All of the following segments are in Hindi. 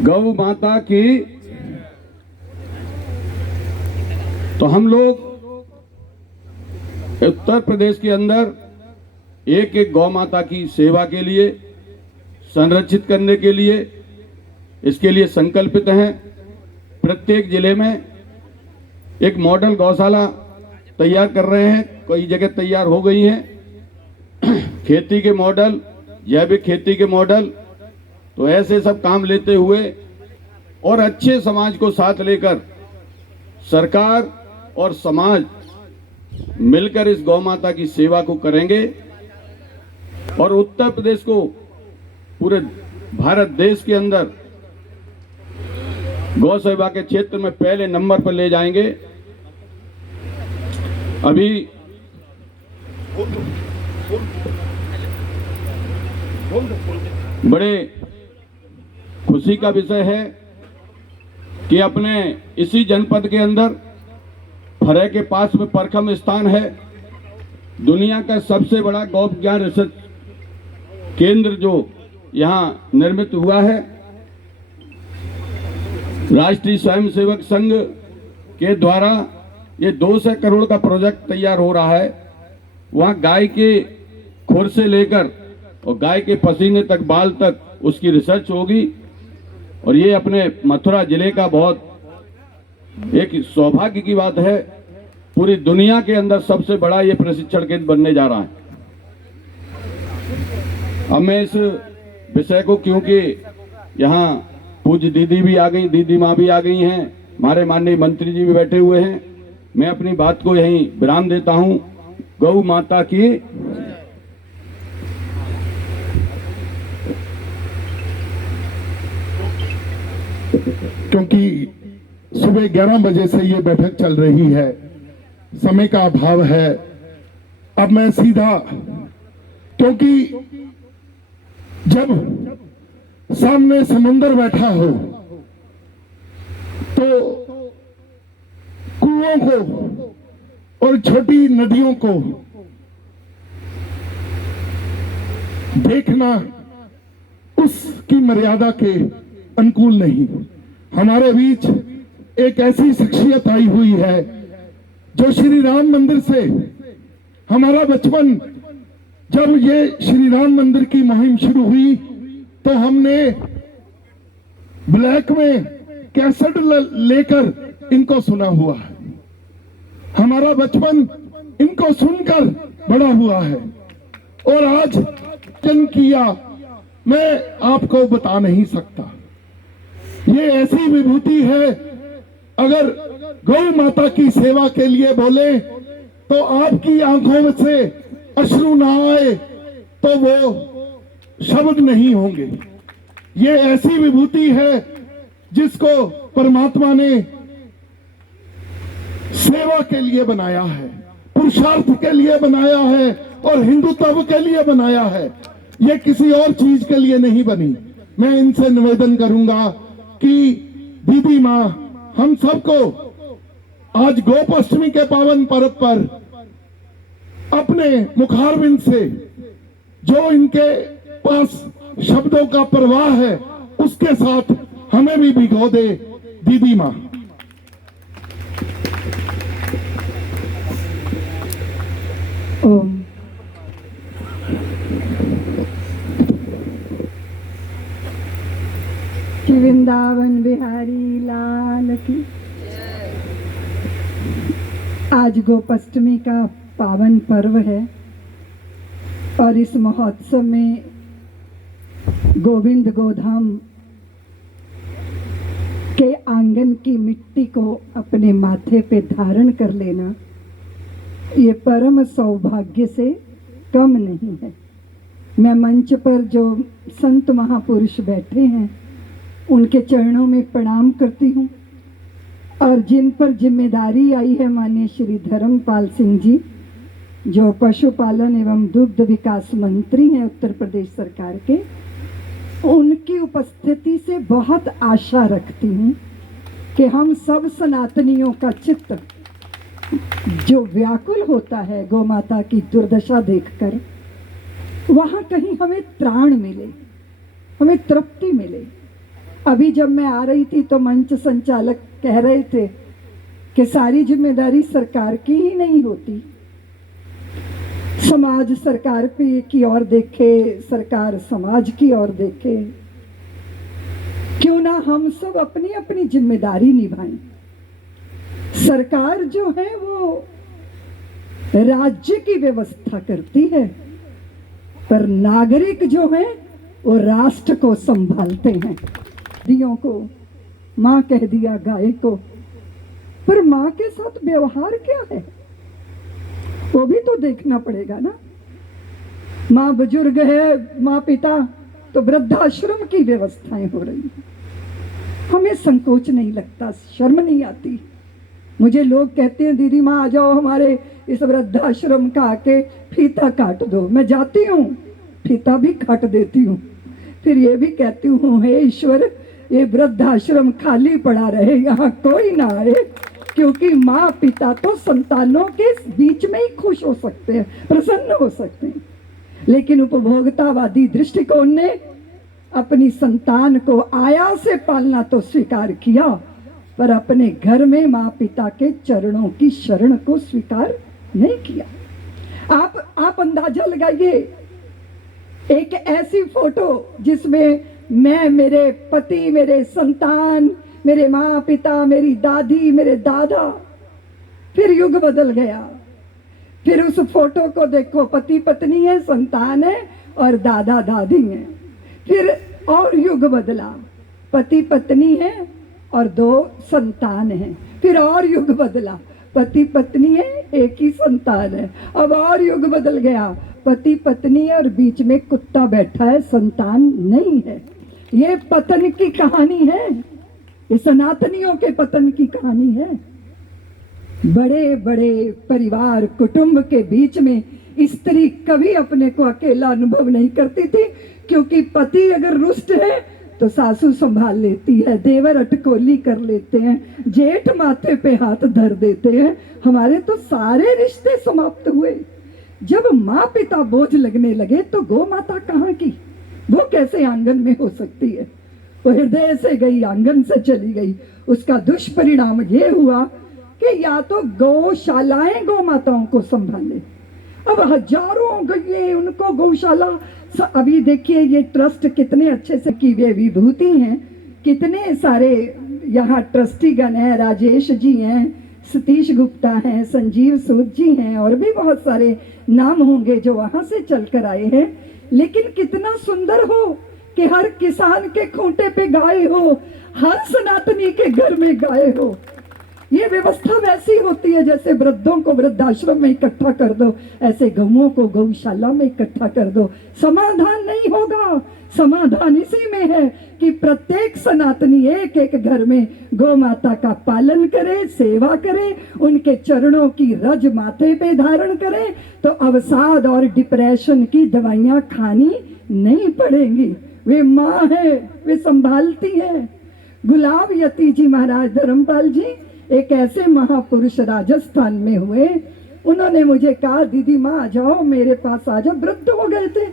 गौ माता की। तो हम लोग उत्तर प्रदेश के अंदर एक एक गौ माता की सेवा के लिए, संरक्षित करने के लिए, इसके लिए संकल्पित हैं। प्रत्येक जिले में एक मॉडल गौशाला तैयार कर रहे हैं, कई जगह तैयार हो गई हैं। खेती के मॉडल, जैविक खेती के मॉडल, तो ऐसे सब काम लेते हुए और अच्छे समाज को साथ लेकर सरकार और समाज मिलकर इस गौ माता की सेवा को करेंगे और उत्तर प्रदेश को पूरे भारत देश के अंदर गौ सेवा के क्षेत्र में पहले नंबर पर ले जाएंगे। अभी बड़े खुशी का विषय है कि अपने इसी जनपद के अंदर फरह के पास में परखम स्थान है, दुनिया का सबसे बड़ा गौ विज्ञान रिसर्च केंद्र जो यहाँ निर्मित हुआ है। राष्ट्रीय स्वयंसेवक संघ के द्वारा ये 200 करोड़ का प्रोजेक्ट तैयार हो रहा है। वहाँ गाय के खुर से लेकर और गाय के पसीने तक, बाल तक उसकी रिसर्च होगी और ये अपने मथुरा जिले का बहुत एक सौभाग्य की बात है। पूरी दुनिया के अंदर सबसे बड़ा ये प्रशिक्षण केंद्र बनने जा रहा है। अब मैं इस विषय को, क्योंकि यहाँ पूज्य दीदी भी आ गई, दीदी माँ भी आ गई हैं, हमारे माननीय मंत्री जी भी बैठे हुए हैं, मैं अपनी बात को यहीं विराम देता हूँ। गौ माता की। क्योंकि सुबह 11 बजे से ये बैठक चल रही है, समय का अभाव है। अब मैं सीधा, क्योंकि जब सामने समुंदर बैठा हो तो कुओं को और छोटी नदियों को देखना उसकी मर्यादा के अनुकूल नहीं। हमारे बीच एक ऐसी शख्सियत आई हुई है जो श्री राम मंदिर से, हमारा बचपन जब ये श्री राम मंदिर की मुहिम शुरू हुई तो हमने ब्लैक में कैसेट लेकर इनको सुना हुआ है। हमारा बचपन इनको सुनकर बड़ा हुआ है और आज जन किया मैं आपको बता नहीं सकता। ये ऐसी विभूति है, अगर गौ माता की सेवा के लिए बोले तो आपकी आंखों से अश्रु ना आए तो वो शब्द नहीं होंगे। ये ऐसी विभूति है जिसको परमात्मा ने सेवा के लिए बनाया है, पुरुषार्थ के लिए बनाया है और हिंदुत्व के लिए बनाया है। ये किसी और चीज के लिए नहीं बनी। मैं इनसे निवेदन करूंगा कि दीदी माँ हम सबको आज गोपाष्टमी के पावन पर्व पर अपने मुखारविंद से जो इनके पास शब्दों का प्रवाह है उसके साथ हमें भी भिगो दे दीदी माँ। ओम। कि वृंदावन बिहारी लाल की। आज गोपाष्टमी का पावन पर्व है और इस महोत्सव में गोविंद गोधाम के आंगन की मिट्टी को अपने माथे पे धारण कर लेना ये परम सौभाग्य से कम नहीं है। मैं मंच पर जो संत महापुरुष बैठे हैं उनके चरणों में प्रणाम करती हूँ और जिन पर जिम्मेदारी आई है माननीय श्री धर्मपाल सिंह जी जो पशुपालन एवं दुग्ध विकास मंत्री हैं उत्तर प्रदेश सरकार के, उनकी उपस्थिति से बहुत आशा रखती हूँ कि हम सब सनातनियों का चित्त जो व्याकुल होता है गौ माता की दुर्दशा देखकर, वहां कहीं हमें त्राण मिले, हमें तृप्ति मिले। अभी जब मैं आ रही थी तो मंच संचालक कह रहे थे कि सारी जिम्मेदारी सरकार की ही नहीं होती, समाज सरकार पे की ओर देखे, सरकार समाज की ओर देखे। क्यों ना हम सब अपनी अपनी जिम्मेदारी निभाएं। सरकार जो है वो राज्य की व्यवस्था करती है, पर नागरिक जो है वो राष्ट्र को संभालते हैं। दियों को माँ कह दिया गाय को, पर माँ के साथ व्यवहार क्या है वो भी तो देखना पड़ेगा ना। माँ बुजुर्ग है, माँ पिता, तो वृद्धाश्रम की व्यवस्थाएं हो रही हैं। हमें संकोच नहीं लगता, शर्म नहीं आती। मुझे लोग कहते हैं दीदी माँ आ जाओ हमारे इस वृद्धाश्रम का आके फीता काट दो। मैं जाती हूँ, फीता भी काट देती हूँ, फिर ये भी कहती हूँ हे ईश्वर ये वृद्धाश्रम खाली पड़ा रहे, यहाँ कोई ना आए, क्योंकि माँ पिता तो संतानों के बीच में ही खुश हो सकते हैं, प्रसन्न हो सकते हैं। लेकिन उपभोक्तावादी दृष्टिकोण ने अपनी संतान को आया से पालना तो स्वीकार किया, पर अपने घर में माँ पिता के चरणों की शरण को स्वीकार नहीं किया। आप अंदाजा लगाइए, एक ऐसी फोटो जिसमें मैं, मेरे पति, मेरे संतान, मेरे माँ पिता, मेरी दादी, मेरे दादा, फिर युग बदल गया। फिर उस फोटो को देखो, पति पत्नी है, संतान है और दादा दादी है। फिर और युग बदला, पति पत्नी है और 2 संतान हैं। फिर और युग बदला, पति पत्नी है, एक ही संतान है। अब और युग बदल गया, पति पत्नी है और बीच में कुत्ता बैठा है, संतान नहीं है। ये पतन की कहानी है, ये सनातनियों के पतन की कहानी है। बड़े बड़े परिवार कुटुंब के बीच में स्त्री कभी अपने को अकेला अनुभव नहीं करती थी, क्योंकि पति अगर रुष्ट है तो सासू संभाल लेती है, देवर अटकोली कर लेते हैं, जेठ माथे पे हाथ धर देते हैं। हमारे तो सारे रिश्ते समाप्त हुए। जब माँ पिता बोझ लगने लगे तो गौ माता कहाँ की, वो कैसे आंगन में हो सकती है। वो हृदय से गई, आंगन से चली गई। उसका दुष्परिणाम ये हुआ कि या तो गौशालाएं गौ माताओं को संभाले। अब हजारों गईए, उनको गौशाला। अभी देखिए ये ट्रस्ट कितने अच्छे से की वे विभूति हैं, कितने सारे यहाँ ट्रस्टीगण हैं, राजेश जी हैं, सतीश गुप्ता हैं, संजीव सूद जी हैं, और भी बहुत सारे नाम होंगे जो वहां से चलकर आए हैं। लेकिन कितना सुंदर हो कि हर किसान के खूंटे पे गाय हो, हर सनातनी के घर में गाय हो। ये व्यवस्था वैसी होती है जैसे वृद्धों को वृद्धाश्रम में इकट्ठा कर दो, ऐसे गौओं को गौशाला में इकट्ठा कर दो। समाधान नहीं होगा, समाधान इसी में है कि प्रत्येक सनातनी एक एक घर में गौ माता का पालन करे, सेवा करे, उनके चरणों की रज माथे पे धारण करे, तो अवसाद और डिप्रेशन की दवाइयां खानी नहीं पड़ेंगी। वे माँ है, वे संभालती है। गुलाब यती जी महाराज धर्मपाल जी एक ऐसे महापुरुष राजस्थान में हुए, उन्होंने मुझे कहा दीदी माँ आ जाओ, मेरे पास आ जाओ। वृद्ध हो गए थे,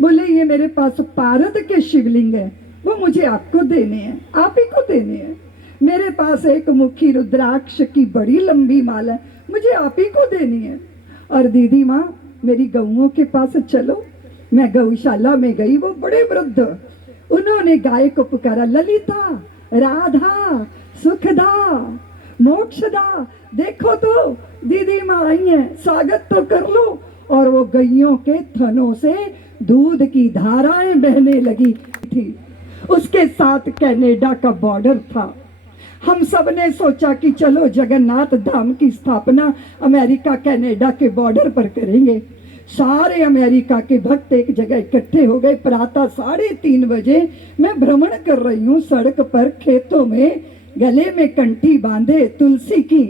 बोले ये मेरे पास पारद के शिवलिंग है, वो मुझे आपको देने हैं, आप ही को देने हैं। मेरे पास एक मुखी रुद्राक्ष की बड़ी लंबी माला है, मुझे आप ही को देनी है। और दीदी माँ मेरी गऊओं के पास चलो। मैं गौशाला में गई, वो बड़े वृद्ध, उन्होंने गाय को पुकारा, ललिता, राधा, सुखदा, मोक्षदा, देखो तो दीदी माँ आई है, स्वागत तो कर लो। और वो गैयों के थनों से दूध की धाराएं बहने लगी थी। उसके साथ कनाडा का बॉर्डर था। हम सब ने सोचा कि चलो जगन्नाथ धाम की स्थापना अमेरिका कनाडा के बॉर्डर पर करेंगे। सारे अमेरिका के भक्त एक जगह इकट्ठे हो गए। प्रातः 3:30 बजे मैं भ्रमण कर रही हूँ सड़क पर, खेतों में, गले में कंठी बांधे तुलसी की।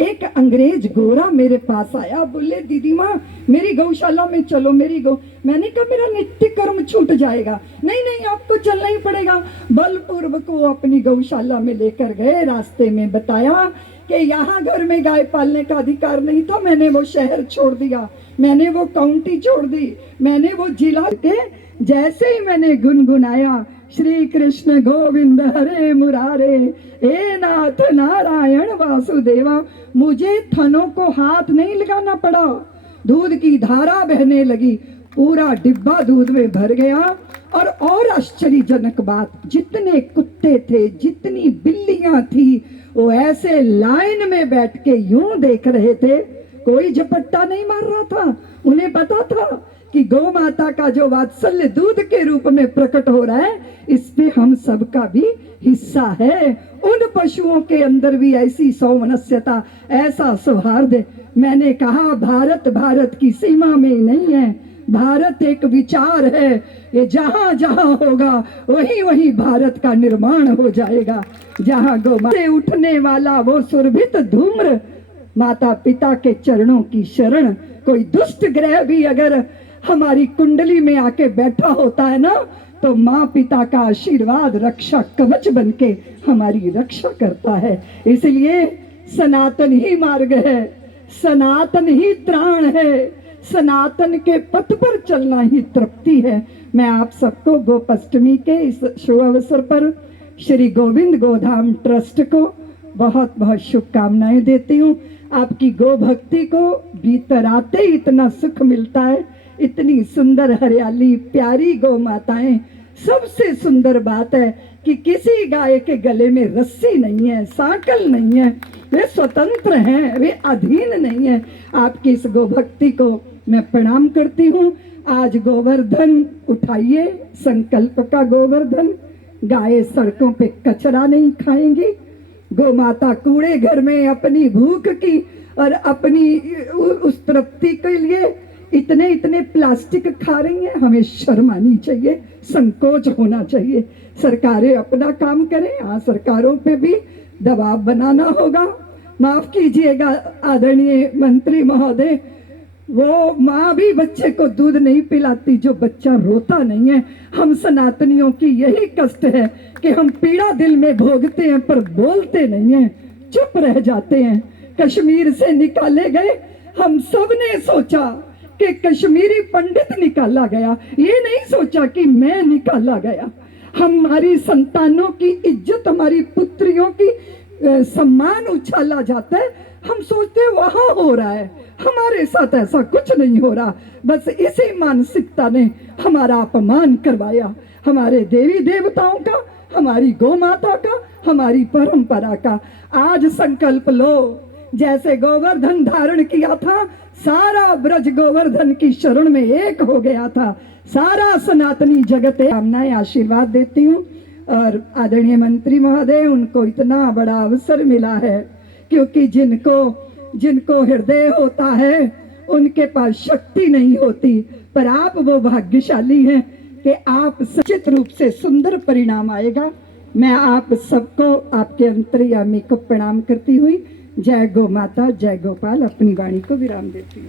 एक अंग्रेज गोरा मेरे पास आया, बोले दीदी माँ मेरी गौशाला में चलो, मेरी गौ। मैंने कहा मेरा नित्य कर्म छूट जाएगा। नहीं नहीं आपको चलना ही पड़ेगा। बलपूर्वक वो अपनी गौशाला में लेकर गए। रास्ते में बताया कि यहाँ घर में गाय पालने का अधिकार नहीं था, मैंने वो शहर छोड़ दिया, मैंने वो काउंटी छोड़ दी, मैंने वो जिला के जैसे ही मैंने गुनगुनाया श्री कृष्ण गोविंद हरे मुरारे हे नाथ नारायण वासुदेवा, मुझे थनों को हाथ नहीं लगाना पड़ा, दूध की धारा बहने लगी, पूरा डिब्बा दूध में भर गया। और आश्चर्यजनक बात, जितने कुत्ते थे, जितनी बिल्लियां थी, वो ऐसे लाइन में बैठ के यूं देख रहे थे, कोई झपट्टा नहीं मार रहा था। उन्हें पता था कि गौ माता का जो वात्सल्य दूध के रूप में प्रकट हो रहा है, इसमें हम सबका भी हिस्सा है। उन पशुओं के अंदर भी ऐसी सौमनस्यता, ऐसा सौहार्द। मैंने कहा भारत भारत की सीमा में नहीं है, भारत एक विचार है, ये जहां जहां होगा वहीं वहीं भारत का निर्माण हो जाएगा। जहां गौ से उठने वाला वो सुरभित धूम्र, माता पिता के चरणों की शरण। कोई दुष्ट ग्रह भी अगर हमारी कुंडली में आके बैठा होता है ना, तो माँ पिता का आशीर्वाद रक्षा कवच बनके हमारी रक्षा करता है। इसलिए सनातन ही मार्ग है, सनातन ही त्राण है, सनातन के पथ पर चलना ही तृप्ति है। मैं आप सबको गोपाष्टमी के इस शुभ अवसर पर श्री गोविंद गोधाम ट्रस्ट को बहुत बहुत शुभकामनाएं देती हूँ। आपकी गो भक्ति को भीतर आते ही इतना सुख मिलता है, इतनी सुंदर हरियाली, प्यारी गौ माताएं। सबसे सुंदर बात है कि किसी गाय के गले में रस्सी नहीं है, साकल नहीं है, वे स्वतंत्र हैं, वे अधीन नहीं है। आपकी इस गो भक्ति को मैं प्रणाम करती हूँ। आज गोवर्धन उठाइए, संकल्प का गोवर्धन। गाय सड़कों पे कचरा नहीं खाएंगी, गौ माता कूड़े घर में अपनी भूख की और अपनी उस तृप्ति के लिए इतने इतने प्लास्टिक खा रही हैं। हमें शर्म आनी चाहिए, संकोच होना चाहिए। सरकारें अपना काम करें, हाँ सरकारों पे भी दबाव बनाना होगा। माफ कीजिएगा आदरणीय मंत्री महोदय, वो माँ भी बच्चे को दूध नहीं पिलाती जो बच्चा रोता नहीं है। हम सनातनियों की यही कष्ट है कि हम पीड़ा दिल में भोगते हैं पर बोलते नहीं हैं, चुप रह जाते हैं। कश्मीर से निकाले गए, हम सब ने सोचा कि कश्मीरी पंडित निकाला गया, ये नहीं सोचा कि मैं निकाला गया। हमारी संतानों की इज्जत, हमारी पुत्रियों की सम्मान उछाला जाता है, हम सोचते हैं वहां हो रहा है, हमारे साथ ऐसा कुछ नहीं हो रहा। बस इसी मानसिकता ने हमारा अपमान करवाया, हमारे देवी देवताओं का, हमारी गौ माता का, हमारी परंपरा का। आज संकल्प लो, जैसे गोवर्धन धारण किया था, सारा ब्रज गोवर्धन की शरण में एक हो गया था, सारा सनातनी जगत। कामनाएं आशीर्वाद देती हूँ। और आदरणीय मंत्री महोदय, उनको इतना बड़ा अवसर मिला है क्योंकि जिनको हृदय होता है उनके पास शक्ति नहीं होती, पर आप वो भाग्यशाली हैं कि आप सचित रूप से सुंदर परिणाम आएगा। मैं आप सबको, आपके अंतर्यामी को प्रणाम करती हुई जय गौ माता, जय गोपाल, अपनी वाणी को विराम देती हूँ।